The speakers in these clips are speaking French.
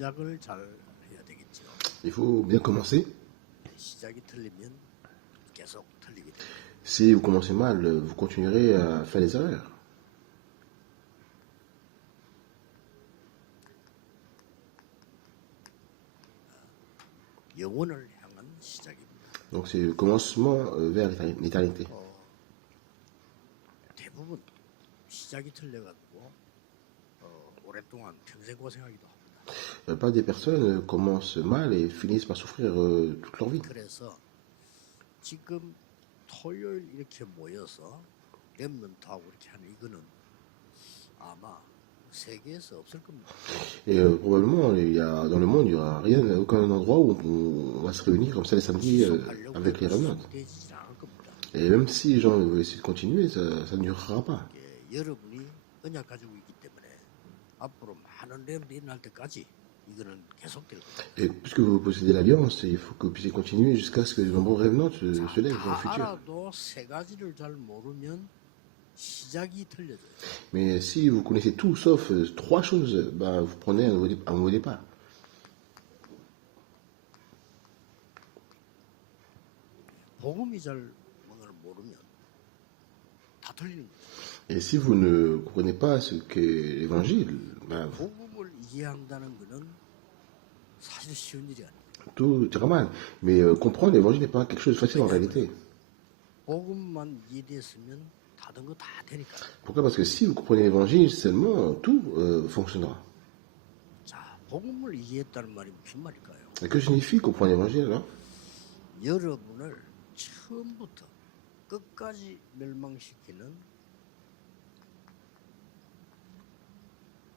시작을 잘 해야 되겠죠. Il faut bien commencer. 시작이 틀리면 계속 틀리게 돼요. Si vous commencez mal, vous continuerez à faire des erreurs. 영혼을 향한 시작입니다. Donc c'est le commencement vers l'éternité. 대부분 시작이 틀려가지고 오랫동안 평생 고생하기도 합니다. La plupart des personnes commencent mal et finissent par souffrir toute leur vie. 그래서 지금 토요일 이렇게 모여서 렘넌트하고 이렇게 하는 이거는 아마 세계에서 없을 겁니다. Et probablement, dans le monde, il n'y aura rien, aucun endroit où on va se réunir comme ça les samedis avec les remnants. 되지 않을 겁니다. Et même si les gens veulent essayer de continuer, ça ne durera pas. 여러분이 언약 가지고 있기 때문에 앞으로 많은 렘이 일어날 때까지 이거는 계속될 겁니다. Et puisque vous possédez l'alliance, il faut que vous puissiez continuer jusqu'à ce que de nombreux revenants se lèvent dans le 다 futur. 알아도 세 가지를 잘 모르면 시작이 틀려져요. Mais si vous connaissez tout sauf trois choses, bah, vous prenez un nouveau départ. 복음이 잘 오늘 모르면 다 틀리는 거예요. Et si vous ne comprenez pas ce qu'est l'évangile, bah, 복음을 이해한다는 거는 사실 쉬운 일이 아니에요. tout ira mal. Mais comprendre l'évangile n'est pas quelque chose de facile en réalité. 복음만 이해됐으면 다른 거 다 되니까. Pourquoi? Parce que si vous comprenez l'évangile seulement, tout fonctionnera. 자, 복음을 이해했다는 말이 무슨 말일까요? Et que signifie comprendre l'évangile alors? 여러분을 처음부터 끝까지 멸망시키는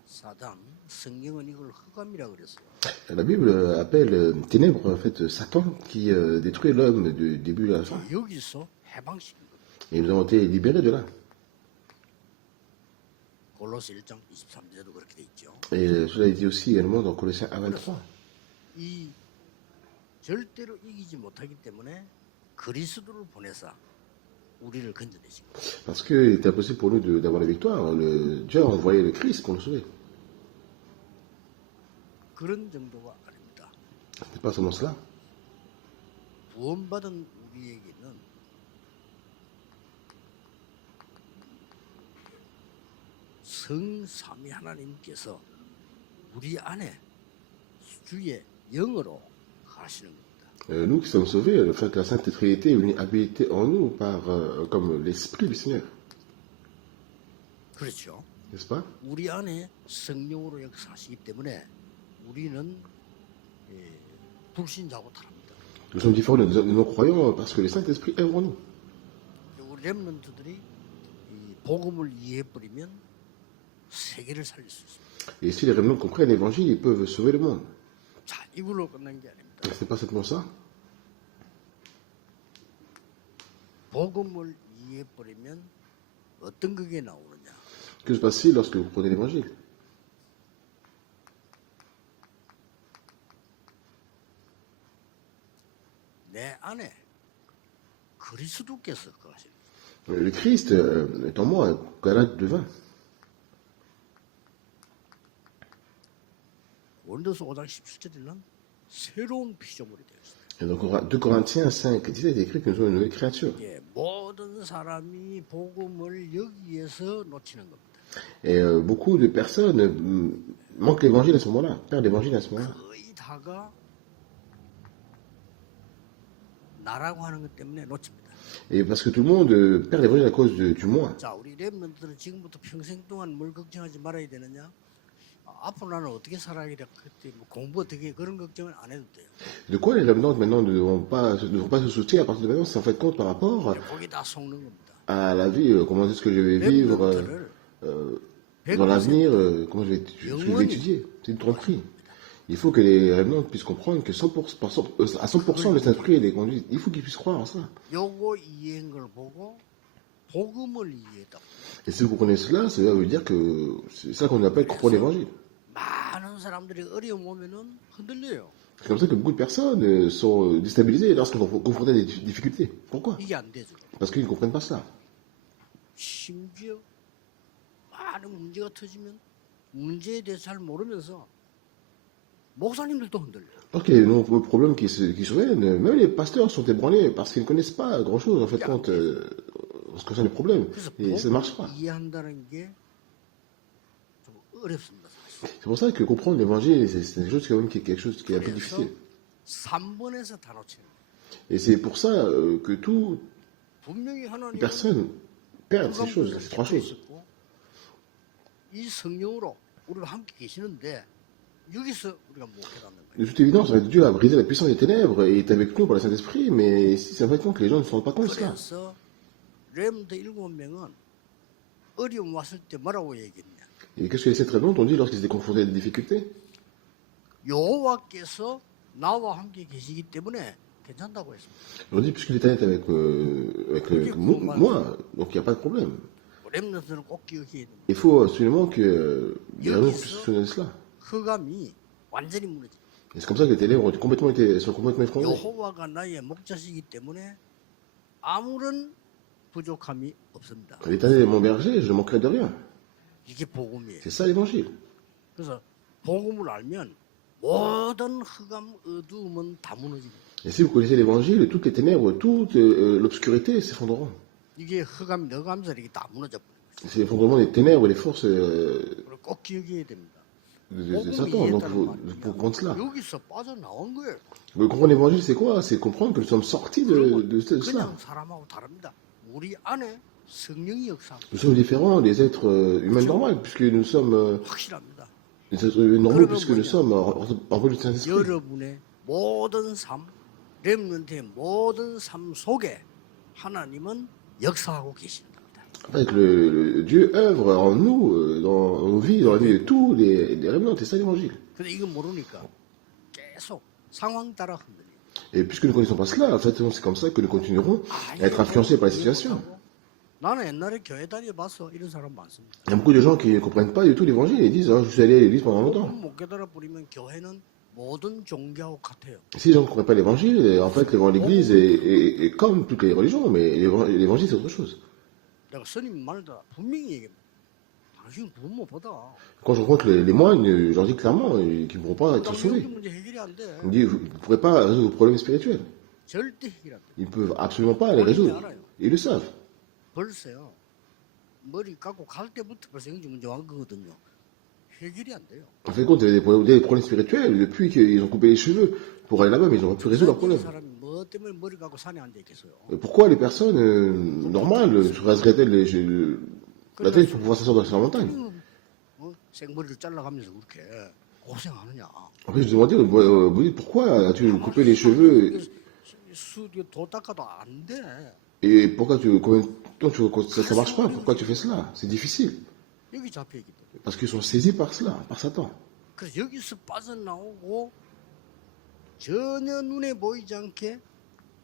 사단, 성경은 이걸 흑암이라고 그랬어요. La Bible appelle ténèbres en fait Satan qui détruit l'homme du début à la fin. 여기서 해방시킨 겁니다. Et nous avons été libérés de là. 골로새 1장 23절에도 그렇게 돼 있죠. Et cela est dit aussi également dans Colossiens 1:23. 이 절대로 이기지 못하기 때문에 그리스도를 보내사 우리를 건져내신 거예요. Parce qu'il était impossible pour nous d'avoir la victoire. Dieu a envoyé le Christ pour nous sauver. 그런 정도가 아닙니다. Ce n'est pas seulement cela. 구원받은 우리에게는 성삼위 하나님께서 우리 안에 주의 영으로 하시는 겁니다. Nous qui sommes sauvés, le fait que la Sainte Trinité est venue habiter en nous comme l'Esprit du Seigneur. 그렇죠. N'est-ce pas? 우리 안에 성령으로 역사하시기 때문에 우리는 불신자고 다릅니다. Nous sommes différents de nos croyants parce que le Saint-Esprit est en nous. 우리 렘넌트들이 이 복음을 이해해버리면 세계를 살릴 수 있습니다. Et si les remnants comprennent l'évangile, ils peuvent sauver le monde. 자, 이걸로 끝난 게 아닙니다. Ce n'est pas simplement ça. 복음을 이해해버리면 어떤 그게 나오느냐. Que se passe-t-il lorsque vous prenez l'évangile? 내 안에 그리스도께서 거하시는 Le Christ est en moi, galate de vin. 고린도서 5장 17절에는 새로운 피조물이 되어 있습니다. Et donc 2 Corinthiens 5:10 est écrit que nous sommes une nouvelle créature. 예, 모든 사람이 복음을 여기에서 놓치는 겁니다. Et beaucoup de personnes manquent l'évangile à ce moment-là, perdent l'évangile à ce moment-là. 거의 다가 나라고 하는 것 때문에 놓칩니다. Et parce que tout le monde perd l'évangile à cause du moi. 자, 우리 렘넌트들은 지금부터 평생 동안 뭘 걱정하지 말아야 되느냐? 앞으로 나는 어떻게 살아야 돼? 그때 뭐 공부 어떻게 해? 그런 걱정은 안 해도 돼요. De quoi les remnants maintenant ne devront pas se soucier à partir de maintenant, c'est en fait compte par rapport 거기 다 속는 겁니다. à la vie, comment est-ce que je vais vivre dans l'avenir, comment je vais étudier. C'est une tromperie. Il faut que les remnants puissent comprendre que 100%, à 100% le Saint-Esprit les conduit. Il faut qu'ils puissent croire en ça. 요거 이해한 걸 보고 복음을 이해했다. Et si vous comprenez cela, ça veut dire que c'est ça qu'on appelle comprendre l'évangile. 많은 사람들이 어려움 오면은 흔들려요. C'est comme ça que beaucoup de personnes sont déstabilisées lorsqu'ils sont confrontés à des difficultés. Pourquoi? 이게 안 되죠. Parce qu'ils ne comprennent pas ça. 심지어 많은 문제가 터지면 문제에 대해서 잘 모르면서 목사님들도 흔들려. Alors qu'il y a de nombreux problèmes qui surviennent, même les pasteurs sont ébranlés parce qu'ils ne connaissent pas grand-chose en fait quand en ce qui concerne les problèmes. 그래서 Et ça ne marche 복음을 pas. 이해한다는 게 좀 어렵습니다. 사실. C'est pour ça que comprendre l'évangile, c'est quelque chose, quand même, qui est quelque chose qui est un peu 그래서 difficile. 3번에서 다 놓치는 거예요. Et c'est pour ça que toute 분명히 하나님은 personne perd ces choses, ces trois choses. 있었고, 이 성령으로 우리와 함께 계시는데 여기서 우리가 못 깨닫는 거예요. De toute évidence, en fait, Dieu a brisé la puissance des ténèbres et est avec nous par le Saint-Esprit, mais ici, c'est en fait compte que les gens ne se rendent pas compte de cela. 그래서 렘드 7명은 어려움 왔을 때 뭐라고 얘기했냐? Et qu'est-ce que les 7 rebelles ont dit lorsqu'ils étaient confrontés à des difficultés? 여호와께서 나와 함께 계시기 때문에 괜찮다고 했습니다. Ils ont dit, puisque l'Éternel est avec moi, donc il n'y a pas de problème. 렘드들은 꼭 기억해야 됩니다. Il faut absolument que les rebelles puissent se souvenir de cela. 흑암이 완전히 무너져. Et c'est comme ça que les ténèbres sont complètement effondrées. 여호와가 나의 목자시기 때문에 아무런 부족함이 없습니다. L'Éternel est mon berger, je ne manquerai de rien. 이게 복음이에요. C'est ça l'évangile. 그래서 복음을 알면 모든 흑암 어두움은 다 무너집니다. Et si vous connaissez l'évangile, toutes les ténèbres, toute l'obscurité s'effondreront. 이게 흑암이 너감서 이게 다 무너져 버려요. C'est l'effondrement des ténèbres et des forces 그걸 꼭 기억해야 됩니다. de Satan. 복음이 Donc, 이해했다는 pour comprendre cela. 말이야. 여기서 빠져나온 거예요. Mais comprendre l'évangile, c'est quoi? C'est comprendre que nous sommes sortis de cela. 그냥 사람하고 다릅니다. 우리 안에 성령이 역사 Nous sommes différents des êtres humains normaux, puisque nous sommes 확실합니다. des êtres humains normaux, puisque nous sommes en rôle du Saint-Esprit. 여러분의 모든 삶, 렘넌트의 모든 삶 속에 하나님은 역사하고 계십니다. Avec le Dieu œuvre en nous, dans nos vies, dans la vie de tous les révélants, c'est ça l'évangile. 근데 이거 모르니까 계속 상황 따라 흔들려요. Et puisque nous ne connaissons pas cela, en fait, c'est comme ça que nous continuerons à être influencés par la situation. 나는 옛날에 교회 다녀봤어. 이런 사람 많습니다. Il y a beaucoup de gens qui ne comprennent pas du tout l'évangile et disent je suis allé à l'église pendant longtemps. 복음 못 깨달아 버리면 교회는 모든 종교하고 같아요. Si les gens ne comprennent pas l'évangile, en fait, l'église est comme toutes les religions, mais l'évangile c'est autre chose. 내가 스님 말다 분명히 얘기합니다. 당신 구원 못 받아. Quand je rencontre les moines, je leur dis clairement qu'ils ne pourront pas être sauvés. 영적 문제 해결이 안 돼. Ils me disent vous ne pourrez pas résoudre vos problèmes spirituels. 절대 해결 안 돼. Ils ne peuvent absolument pas les résoudre. Ils le savent. 벌써요. 머리 깎고 갈 때부터 벌써 영적 문제 왔 거거든요. 해결이 안 돼요. En fait, compte, il y avait des problèmes spirituels depuis qu'ils ont coupé les cheveux pour aller là-bas, mais ils n'ont pas pu résoudre leurs problèmes. 사람이 뭐 때문에 머리 깎고 산에 앉아 있겠어요? Et pourquoi les personnes normales se raseraient-elles la tête pour pouvoir s'asseoir sur la montagne? 생머리를 잘라가면서 그렇게 고생하느냐? En fait, je demandais, vous dites, pourquoi as-tu coupé les cheveux 도 닦아도 안 돼. et pourquoi ça marche pas? Pourquoi tu fais cela? C'est difficile. 여기 잡혀 있기 때문에. Parce qu'ils sont saisis par cela, par Satan. 그래서 여기서 빠져나오고 전혀 눈에 보이지 않게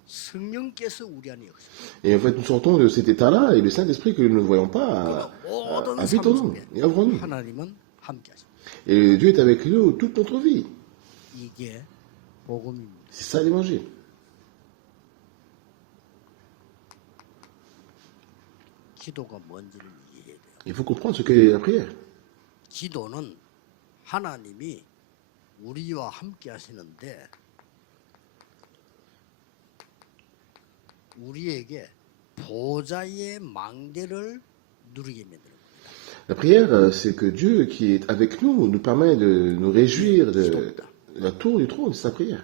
성령께서 우리 안에 역사. Et en fait, nous sortons de cet état-là et le Saint-Esprit que nous ne voyons pas 모든 habite 삶 en nous 속에 et œuvre en nous. 하나님은 함께하십니다. Et Dieu est avec nous toute notre vie. 이게 복음입니다. C'est ça l'évangile. 기도가 뭔지를 이해해야 돼요. Il faut comprendre ce qu'est la prière. 기도는 하나님이 우리와 함께 하시는데 우리에게 보좌의 망대를 누리게 만드는 거예요. La prière, c'est que Dieu qui est avec nous nous permet de nous réjouir de la tour du trône, c'est sa prière.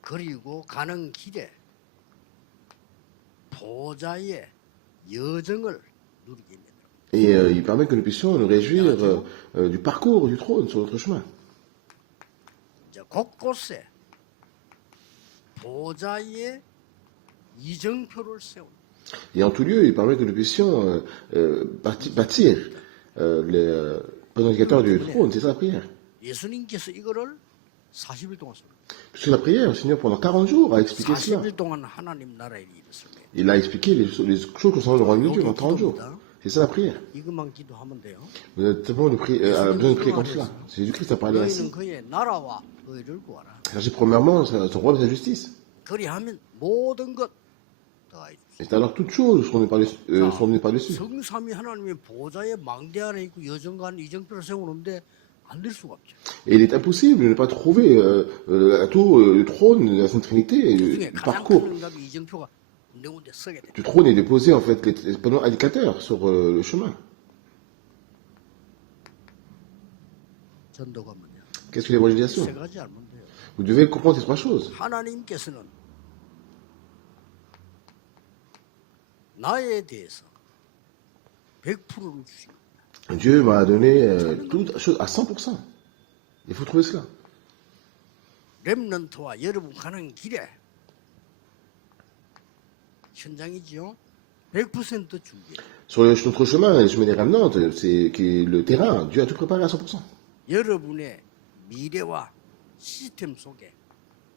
그리고 가는 길에 보좌의 여정을 누리게 만드는 거예요. Et il permet que nous puissions nous réjouir du parcours du trône sur notre chemin. 이제 곳곳에 보좌의 이정표를 세우는 Et en tout lieu, il permet que nous puissions bâtir les indicateurs du trône, c'est ça la prière. 예수님께서 이거를 40일 동안 썼어요. Puisque la prière, le Seigneur, pendant 40 jours, a expliqué cela. 40일 동안 하나님 나라의 일을 설명. Il a expliqué les choses concernant le royaume de Dieu pendant 30 jours. C'est ça la prière. 이것만 기도하면 돼요. Vous avez simplement besoin de prier comme cela. Jésus-Christ a parlé ainsi. 너희는 그의 나라와 의를 구하라. Cherchez premièrement son roi et sa justice. 그리하면 모든 것 더하 Et alors toutes choses seront données par-dessus. 성삼위 하나님의 보좌의 망대 안에 있고 여정관 이정표를 세우는데 안 될 수가 없죠. Et il est impossible de ne pas trouver la tour, le trône de la Sainte Trinité, 그 le 중에 가장 parcours 큰 응답이 이정표가 군데군데 서게 돼. du trône est de poser en fait les panneaux indicateurs sur le chemin. 전도가 뭐냐? Qu'est-ce que l'évangélisation? 세 가지 알면 돼요. Vous devez comprendre ces trois choses. 하나님께서는 나에 대해서 100%를 주시고 Dieu m'a donné toute chose à 100%. Il faut trouver cela. 렘넌트와 여러분 가는 길에 현장이지요. 100% 준비해. Sur notre chemin, le chemin des ramenantes, c'est que le terrain, Dieu a tout préparé à 100%. 여러분의 미래와 시스템 속에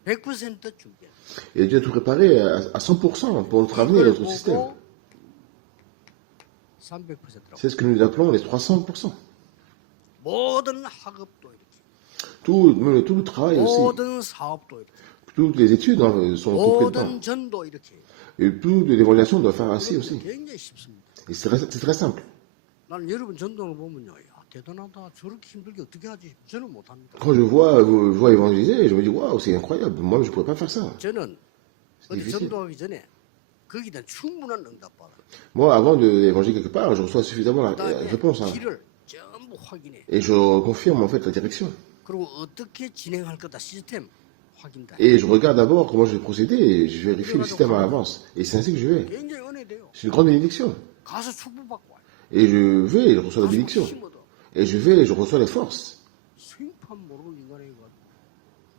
100% 준비해. Et Dieu a tout préparé à 100% pour notre avenir et notre système. 300%라고. C'est ce que nous appelons les 300%. 모든 학업도 이렇게. Tout le travail aussi. 모든 사업도 이렇게. Toutes les études sont compris dedans. 모든 전도 이렇게. Et toute l'évaluation doit faire ainsi aussi. 굉장히 쉽습니다. Et c'est très simple. 나는 여러분 전도를 보면요. 야, 대단하다. 저렇게 힘들게 어떻게 하지? 저는 못합니다. Quand je vois évangéliser, je me dis, waouh, c'est incroyable. Moi, je ne pourrais pas faire ça. 저는 C'est 어디 difficile. 전도하기 전에 거기에 대한 충분한 응답 받아요. Moi, avant d'évangéliser quelque part, je reçois suffisamment la 그다음에 réponse. Hein. 길을 전부 확인해. Et je confirme en fait la direction. 그리고 어떻게 진행할 거다 시스템 확인다. Et je regarde d'abord comment je vais procéder et je vérifie le système à l'avance. Et c'est ainsi que je vais. 굉장히 은혜돼요. C'est une grande bénédiction. 가서 축복받고 와요. Et je vais et je reçois la 가서 bénédiction. 힘 얻어. Et je vais et je reçois les forces. 생판 모르는 인간에게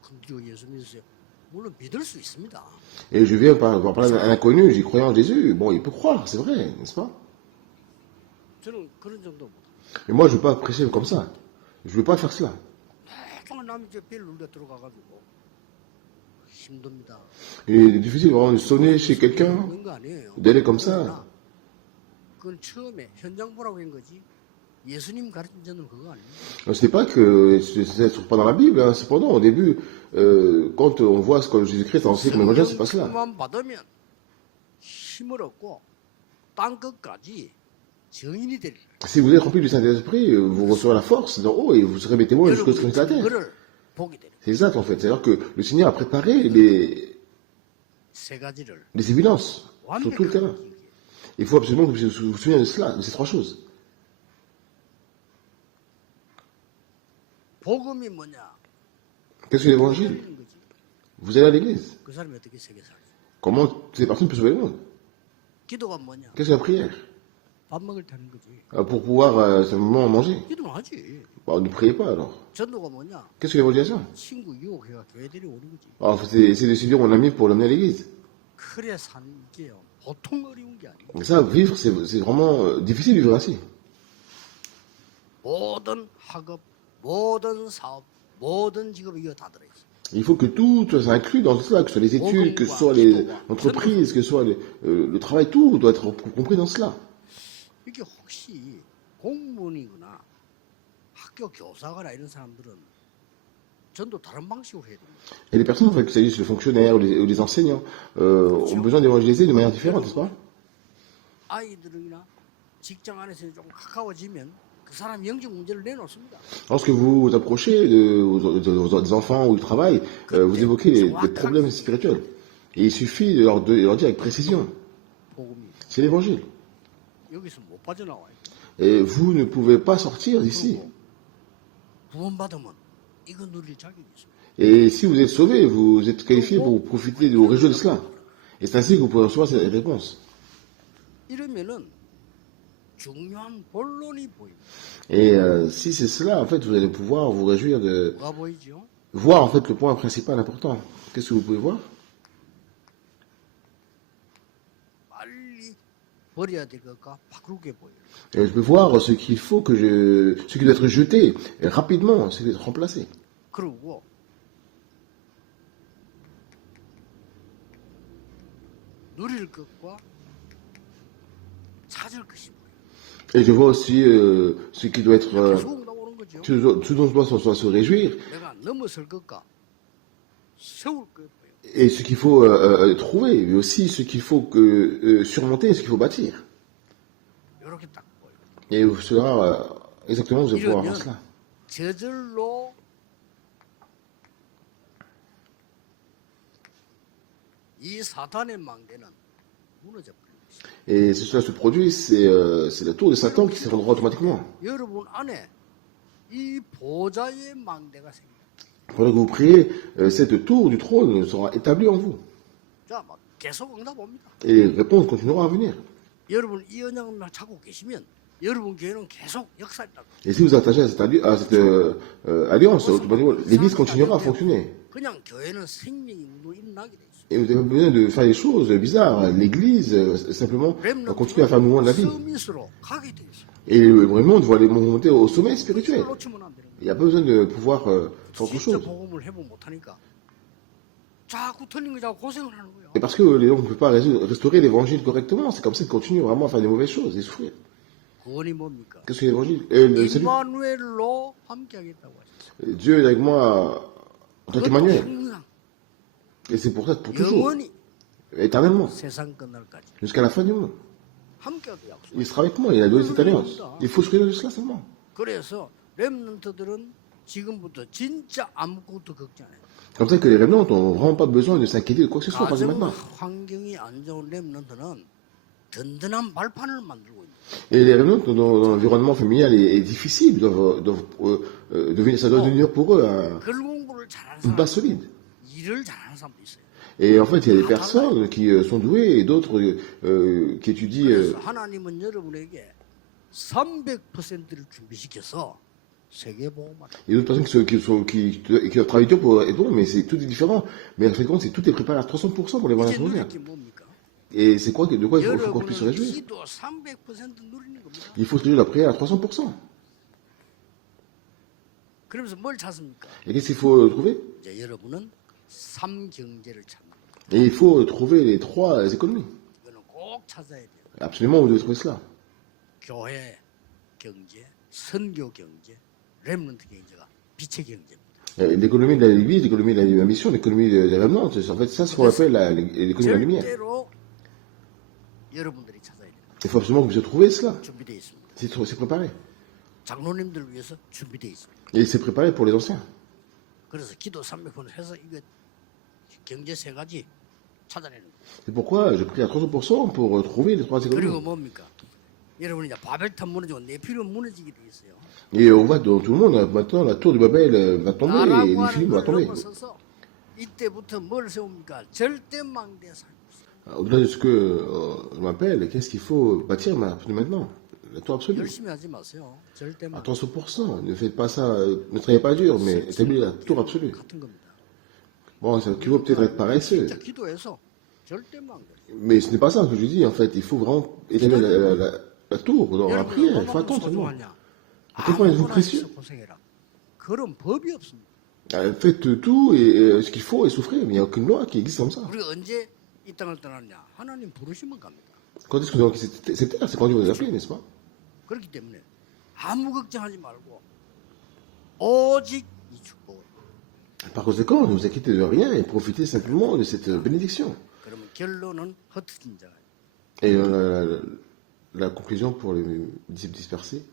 건드리고 예수 믿으세요. 물론 믿을 수 있습니다. Et je viens par parler à un inconnu, j'y crois en Jésus. Bon, il peut croire, c'est vrai, n'est-ce pas? 저는 그런 정도 못. Mais moi, je ne veux pas prêcher comme ça. Je ne veux pas faire cela. 정말 남이 이제 벨 눌려 들어가가지고 힘듭니다. Il est difficile vraiment de sonner chez quelqu'un, 그런 거 아니에요. d'aller comme ça. 그건 처음에 현장 보라고 한 거지. 예수님 가르친 저는 그거 아니에요. Ce n'est pas que c'est pas dans la Bible. Hein. Cependant, au début, quand on voit ce que Jésus-Christ a enseigné comme évangile, c'est pas cela. 성령만 받으면 힘을 얻고 땅 끝까지 증인이 되리라. Si vous êtes rempli du Saint-Esprit, vous recevrez la force d'en haut et vous serez témoin jusqu'au 여러분이 de la terre. 그거를 보게 되는 C'est exact en fait. C'est-à-dire que le Seigneur a préparé les 세 가지를 évidences sur tout le terrain. 완벽하게 기억해요. Il faut absolument que vous vous souveniez de cela, de ces trois choses. 복음이 뭐냐? Qu'est-ce que l'évangile? 살리는 거지. Vous allez à l'église. 그 사람이 어떻게 세계 살지? Comment ces personnes peuvent sauver le monde? 기도가 뭐냐? Qu'est-ce que la prière? 밥 먹을 때 하는 거지. Pour pouvoir simplement manger. 기도는 하지. Ne priez pas alors. 전도가 뭐냐? Qu'est-ce que l'évangélisation? 친구 유혹해가 교회들이 오는 거지. C'est de séduire mon ami pour l'amener à l'église. 그래 사는 게요. 보통 어려운 게 아니에요. Mais ça, vivre, c'est vraiment difficile de vivre ainsi. 모든 학업, 모든 사업, 모든 직업이 이거 다 들어있어. Il faut que tout soit inclus dans cela, que ce soit les études, que ce soit les entreprises, que ce soit le travail, tout doit être compris dans cela. 이게 혹시 공무원이거나 학교 교사거나 이런 사람들은 전도 다른 방식으로 해야 됩니다. Et les personnes, en fait, que ce soit les fonctionnaires ou les enseignants, ont besoin d'évangéliser de manière différente, n'est-ce pas? 아이들이나 직장 안에서 좀 가까워지면 그 사람 영적 문제를 내놓습니다. Lorsque vous vous approchez des enfants ou du travail, vous évoquez des problèmes spirituels. Et il suffit de leur dire avec précision. 복음이 C'est l'évangile. 여기서 못 빠져나와요. Et vous ne pouvez pas sortir d'ici. 구원받으면 이거 누릴 자격이 있어요. Et si vous êtes sauvé, vous êtes qualifié pour profiter de vos réjouir de cela. Et c'est ainsi que vous pouvez recevoir ces réponses. 이러면은 중요한 본론이 보입니다. Et si c'est cela, en fait, vous allez pouvoir vous réjouir de 뭐가 보이죠? voir en fait le point principal important. Qu'est-ce que vous pouvez voir? 빨리 버려야 될 것과 바꾸게 보여요. Et je peux voir ce qu'il faut ce qui doit être jeté et rapidement, ce qui doit être remplacé. 그리고 누릴 것과 찾을 것이 보여요. Et je vois aussi ce qui doit être, 소금 나오는 거죠. ce dont on doit se réjouir 내가 넘어설 것과 세울 것 보여요. et ce qu'il faut trouver, mais aussi ce qu'il faut surmonter et ce qu'il faut bâtir. 이렇게 딱 보여요. Et cela, exactement, vous allez pouvoir voir 이러면 cela. 저절로 이 사탄의 망대는 무너져 버립니다. Et si cela se produit, c'est la tour de Satan qui s'effondrera automatiquement. 여러분 안에 이 보좌의 망대가 생깁니다. Pendant que vous priez, cette tour du trône sera établie en vous. 자, 막 계속 응답 옵니다. Et les réponses continueront à venir. 여러분 이 언약을 찾고 계시면 여러분 교회는 계속 역사했다. Et si vous attachez à cette alliance, automatiquement, l'Église continuera à fonctionner. 그냥 교회는 생명으로 일어나게 돼 있어요. Et vous avez besoin de faire des choses bizarres. L'Église, simplement, va continuer à faire le mouvement de la vie. 서밋으로 가게 돼 있어요. Et vraiment, on doit les monter au sommet spirituel. 그걸 놓치면 안 되는 Il n'y a pas besoin de pouvoir faire autre 진짜 chose. 복음을 해보 못하니까 자꾸 틀린 거 자꾸 고생을 하는 거예요. Et parce que les gens ne peuvent pas restaurer l'évangile correctement, c'est comme ça qu'ils continuent vraiment à faire des mauvaises choses et souffrir. 구원이 뭡니까? Qu'est-ce que l'évangile le salut? 임마누엘로 함께하겠다고 하셨어요. Dieu est avec moi en tant qu'Emmanuel. 항상 Et c'est pour ça, pour toujours, 영원히 éternellement, 세상 끝날까지 jusqu'à la fin du monde. 함께하고 약속. Il sera avec moi, il a donné cette alliance. Il faut se réjouir de cela seulement. 그래서 렘넌트들은 지금부터 진짜 아무것도 걱정 안 해요. Comme ça que les révélants n'ont vraiment pas besoin de s'inquiéter de quoi que ce soit à partir de 가정 maintenant. 환경이 안 좋은 렘넌트는 든든한 발판을 만들고 있는. Et les révélants, dans l'environnement familial est difficile, ça doit devenir pour eux 글 공부를 잘하는 une 사람, base solide. 일을 잘하는 사람도 있어요. Et en fait, il y a des personnes qui sont douées et d'autres qui étudient. 그래서 하나님은 여러분에게 300%를 준비시켜서 세계 복음화를. Et d'autres personnes qui doivent travailler dur pour être bon, mais c'est tout est différent. Mais en fait, compte, c'est tout est préparé à 300% pour les 이제 l'évangile mondial. 누릴 게 뭡니까? Et c'est quoi, de quoi il faut qu'on puisse se 여러분은 réjouir? 기도 300% 누리는 겁니다. Il faut se réjouir de la prière à 300%. 그러면서 뭘 찾습니까? Et qu'est-ce qu'il faut trouver? 이제 여러분은 삼경제를 찾는 겁니다. Et il faut trouver les trois économies. 이거는 꼭 찾아야 돼요. Absolument, vous devez trouver cela. 교회 경제, 선교 경제, 렘넌트 경제가 빛의 경제입니다. L'économie de l'Église, l'économie de la mission, l'économie de la remnante, en fait, ça, c'est ce qu'on appelle l'économie de la lumière. 절대로 여러분들이 찾아야 돼요. Il faut absolument que vous trouviez cela. 준비되어 있습니다. C'est préparé. 장로님들 위해서 준비되어 있습니다. Et c'est préparé pour les anciens. 그래서 기도 300번 해서 이거 경제 세 가지 찾아내는 거예요. C'est pourquoi je prie à 300% pour trouver les trois 그리고 économies. 뭡니까? 여러분 이제 바벨탑 무너지고 네피림 무너지게 돼 있어요. Et on voit dans tout le monde, maintenant, la tour de Babel va tomber et 나라고 les 하는 films vont 걸 tomber. 넘어서서 이때부터 뭘 세웁니까? 절대망대 살고 있어요. Au-delà de ce que je m'appelle, qu'est-ce qu'il faut bâtir à partir de maintenant? La tour absolue. 열심히 하지 마세요. À 절대망대 300%. Ne faites pas ça, ne travaillez pas dur, mais établissez la tour absolue. 같은 겁니다. Bon, ça équivaut peut-être à être paresseux. 진짜 기도해서 절대망대. Mais ce n'est pas ça que je dis, en fait. Il faut vraiment établir la tour dans la prière. Il faut attendre seulement. 소중하냐? À quel point êtes-vous 아무거나 précieux? 해서 고생해라. 그런 법이 없습니다. Faites tout et ce qu'il faut et souffrez, mais il n'y a aucune loi qui existe comme ça. 우리가 언제 이 땅을 떠났냐? 하나님 부르시면 갑니다. Quand est-ce que nous avons quitté cette terre? C'est quand Dieu vous a appelé, n'est-ce pas? 그렇기 때문에 아무 걱정하지 말고 오직 이 축복을. Par conséquent, ne vous inquiétez de rien et profitez simplement de cette bénédiction. 그러면 결론은 흩어진 자가. Et la conclusion pour les disciples dispersés.